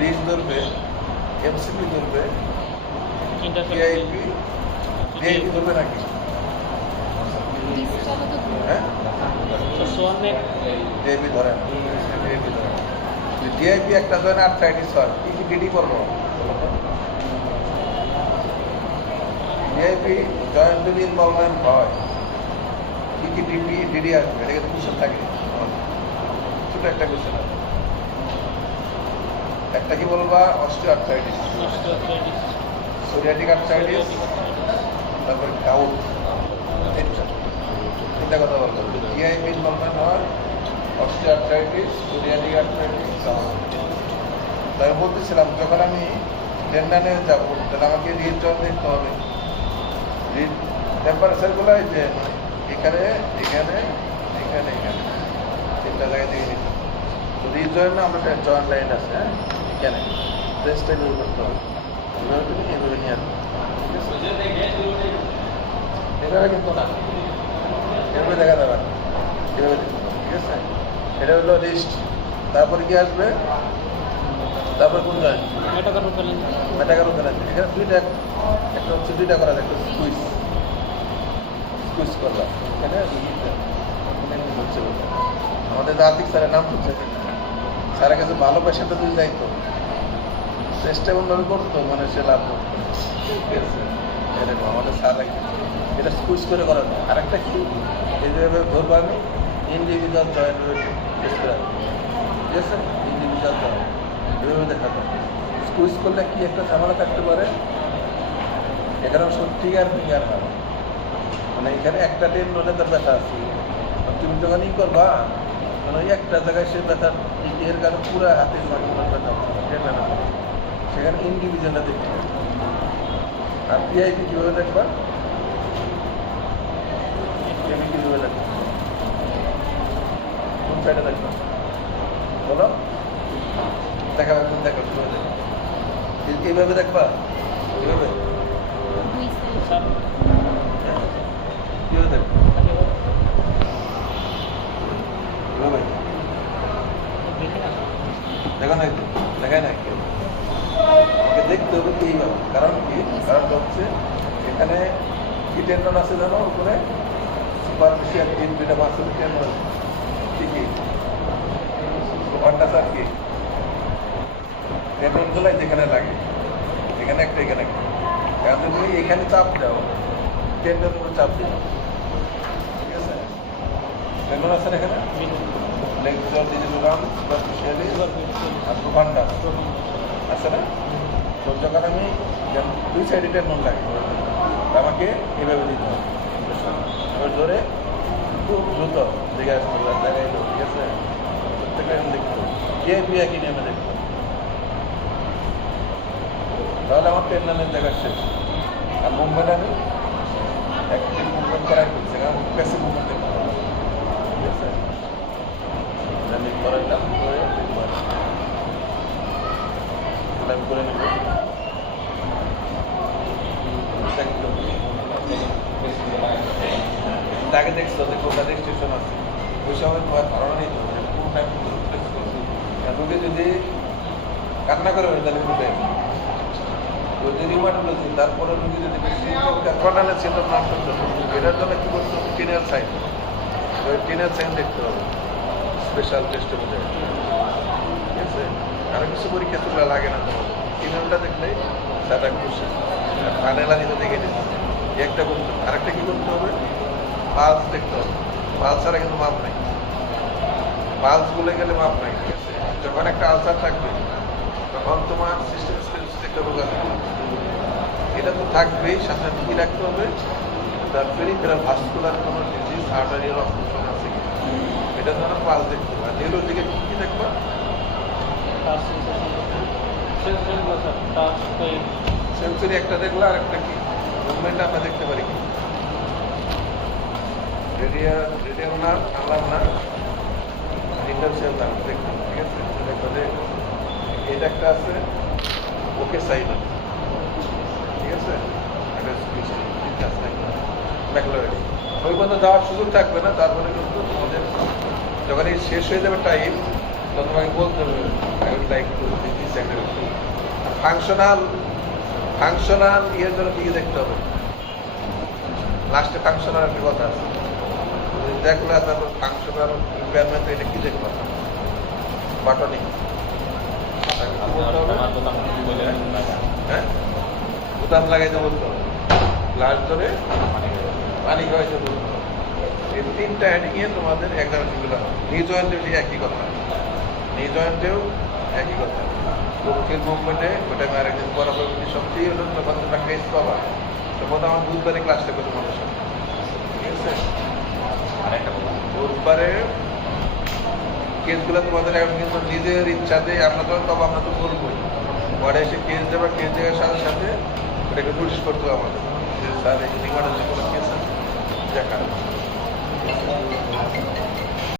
Rich ধরবে, MCP ধরবে, VIP VIP ধরবে নাকি? হ্যাঁ, ভিআইপি ধরে না, ভিআইপি ধরে না। ভিআইপি একটা ধরে না, আর্থ্রাইটিস হয়, কি কি ডিডি করবো? ভিআইপি জয়েন্ট যদি ইনভলভমেন্ট হয়, কি কি ডিডি আসবে? এটা কিন্তু কোশ্চেন থাকে, ছোট একটা কোশ্চেন আছে। একটা কি বলবা? অস্টিওআর্থ্রাইটিস, সোরিয়াটিক আর্থ্রাইটিস, তারপরে গাউট, চিন্তা কথা বলবো। ভিআইপি ইনভলভমেন্ট হয়, অস্টিওআর্থ্রাইটিস, সোরিয়াটিক আর্থ্রাইটিস, গাউট। তাই বলতেছিলাম যখন আমি টেন্ডানে যাবো তাহলে আমাকে রিড দেখতে হবে। রিড টেম্পারেচারগুলো যে এখানে এখানে এখানে এখানে তিনটা জায়গায় দিয়ে নিতে হবে। তো রিড জয়েন্ট না, আমরা জয়েন্ট লাইন আছে, হ্যাঁ, এখানে প্রেসটা এভাবে করতে হবে, এভাবে তুমি এভাবে নিয়ে আসবে, ঠিক আছে? এভাবে কিন্তু না, এভাবে দেখা যাবে না, এভাবে দেখতে হবে, ঠিক আছে? এটা হলো রিস্ট। তারপরে কি আসবে? তারপরে কোন জয়েন্ট? মেটাকারো ফেলেন। এখানে দুইটা, একটা হচ্ছে দুইটা করা যায়, একটা স্কুইজ, স্কুইজ করলাম এখানে হচ্ছে আমাদের জাতিক স্যারের নাম হচ্ছে স্যারের কাছে ভালো পেশেন্টটা তুই যাইতো, চেষ্টা এমনভাবে করতো মানে সে লাভ করতো, ঠিক আছে? এরকম আমাদের স্যার এটা স্কুইজ করে করা যায়। আরেকটা কি, এইভাবে ধরবো আমি ইন্ডিভিজুয়াল জয়েন্ট টেস্ট করা, ঠিক আছে? ইন্ডিভিজুয়াল জয়েন্ট এভাবে দেখা যায়। স্কুইজ করলে কি একটা ঝামেলা থাকতে পারে, এখানে সত্যিকার ফিঙ্গার হয়, মানে এখানে একটা টেন হলে তার ব্যথা আছে, তুমি যখন ই করবা মানে ওই একটা জায়গায় সে ব্যথা, এর কারণে পুরো হাতের মাঠগুলোর ব্যথা টেন না, সেখানে ইন্ডিভিজুয়ালটা দেখতে হবে। আর পিআইপি কীভাবে দেখবা? পিআইপি কীভাবে দেখবা? কোন সাইডে দেখবা বলো? দেখা কোন দেখা কীভাবে দেখবা? এইভাবে দেখবা, এইভাবে কীভাবে দেখবা? এভাবে দেখা নাই তো, দেখায় নাই কেউ, ওকে দেখতে হবে কি এইভাবে। কারণ কি? কারণটা হচ্ছে এখানে কি টেন্ডন আছে জানো? উপরে সুপারফিশিয়াল টিন যেটা মাসেল টেন্ডন আছে, ঠিকই ওখানটা স্যার কি টেন্ডনগুলাই যেখানে লাগে, এখানে একটা এখানে একটা। কারণ তুমি এখানে চাপ দাও, টেন্ডনের উপর চাপ দিও, ঠিক আছে? টেন্ডন আছে না এখানে, লেগজর ডিজিটাল সুপারফিশিয়ালি আর প্রোফান্ডাম আছে না? তো যখন আমি দুই সাইডে টেন্ডন লাগে আমাকে এভাবে দিতে হবে, এবার ধরে খুব দ্রুত দিকে আসতে হবে, জায়গায়, ঠিক আছে? প্রত্যেকটা আমি দেখতে হবে, কে বিয়া কিনে আমি দেখতে হবে, তাহলে আমার টেন্ডনের জায়গা শেষ। আর মুভমেন্ট আমি অ্যাক্টিভ মুভমেন্ট করাই করছি, কারণ প্যাসিভ মুভমেন্ট দেখতে হবে, ঠিক আছে? আমি করাইলাম করে আমি করে নেব। আগে দেখছো যে কোনটা রেজিস্ট্রেশন আছে, ওই সময় তোমার ধারণা নেই কোন টাইম রোগী যদি কান্না করে তাহলে কোথায় যদি রিমান্ডোলজি, তারপরে রোগী যদি কর্নালের সেন্টার নাম করতে হবে, এটার জন্য কী করতে হবে? টিনের সাইন, টিনের সাইন দেখতে হবে স্পেশাল টেস্টের মধ্যে, ঠিক আছে? আরও কিছু পরীক্ষা তোলা লাগে না তোমার, টিনেরটা দেখলেই সেটা খুশি। আর ফাইনালা যেটা দেখে নিতে একটা করতে হবে। আরেকটা কী করতে হবে? পালস দেখতে হবে। পালস ছাড়া কিন্তু মাপ নাই, পালস বলে গেলে মাপ নাই, ঠিক আছে? যখন একটা আলসার থাকবে তখন তোমার সিস্টেম একটা রোগ আছে, এটা তো থাকবেই, সাথে কী রাখতে হবে? তার পেরিফেরাল ভাস্কুলার কোনো ডিজিজ, আর্টারিয়াল অবস্ট্রাকশন আছে কি, এটার জন্য পালস দেখতে হবে। আর নিউরোলজিকে কী দেখবা? সেন্সরি একটা দেখলো, আর একটা কি মুভমেন্ট আমরা দেখতে পারি কি, রেডিয়াল না, আলাম না, ইন্টারসেল না দেখতে, ঠিক আছে? দেখতে এটা একটা আছে, ওকে সাইড, ঠিক আছে? ওই পর্যন্ত যাওয়ার সুযোগ থাকবে না, তারপরে কিন্তু তোমাদের যখন এই শেষ হয়ে যাবে টাইম, তখন তোমাকে বলতে হবে I would like to this functional year জন্য কি দেখতে হবে? লাস্টে ফাংশনাল একটি কথা আছে, দেখলে তারপর ফাংশনাল ইম্পেয়ারমেন্ট এটা কি দেখবো? বাটনিং, হ্যাঁ, বোতাম লাগাইতে বলতো, গ্লাস ধরে পানি খাওয়াইতে বলতো। এই তিনটা হেডিংয়ে তোমাদের এক্সামিনেশনগুলো নি জয়েন্টেও একই কথা, নি জয়েন্টেও একই কথা। দক্ষিণ মুম্বাইতে ওটা আমি আরেকদিন বরাবর সবচেয়ে হলো তোমাদের তোমরা কেস পাবা, সম্ভবত আমার বুধবারে ক্লাসটা করে তোমাদের সাথে, ঠিক আছে? বুধবারে কেসগুলো তোমাদের এখন কিন্তু নিজের ইচ্ছাতে আমরা যখন পাবো আমরা তো বলবোই, পরে এসে কেস দেবা, কেস দেওয়ার সাথে সাথে ওটাকে নোটিশ করতে হবে আমাদের যে স্যার এই রিমান্ডের যে কোনো কেস আছে দেখা।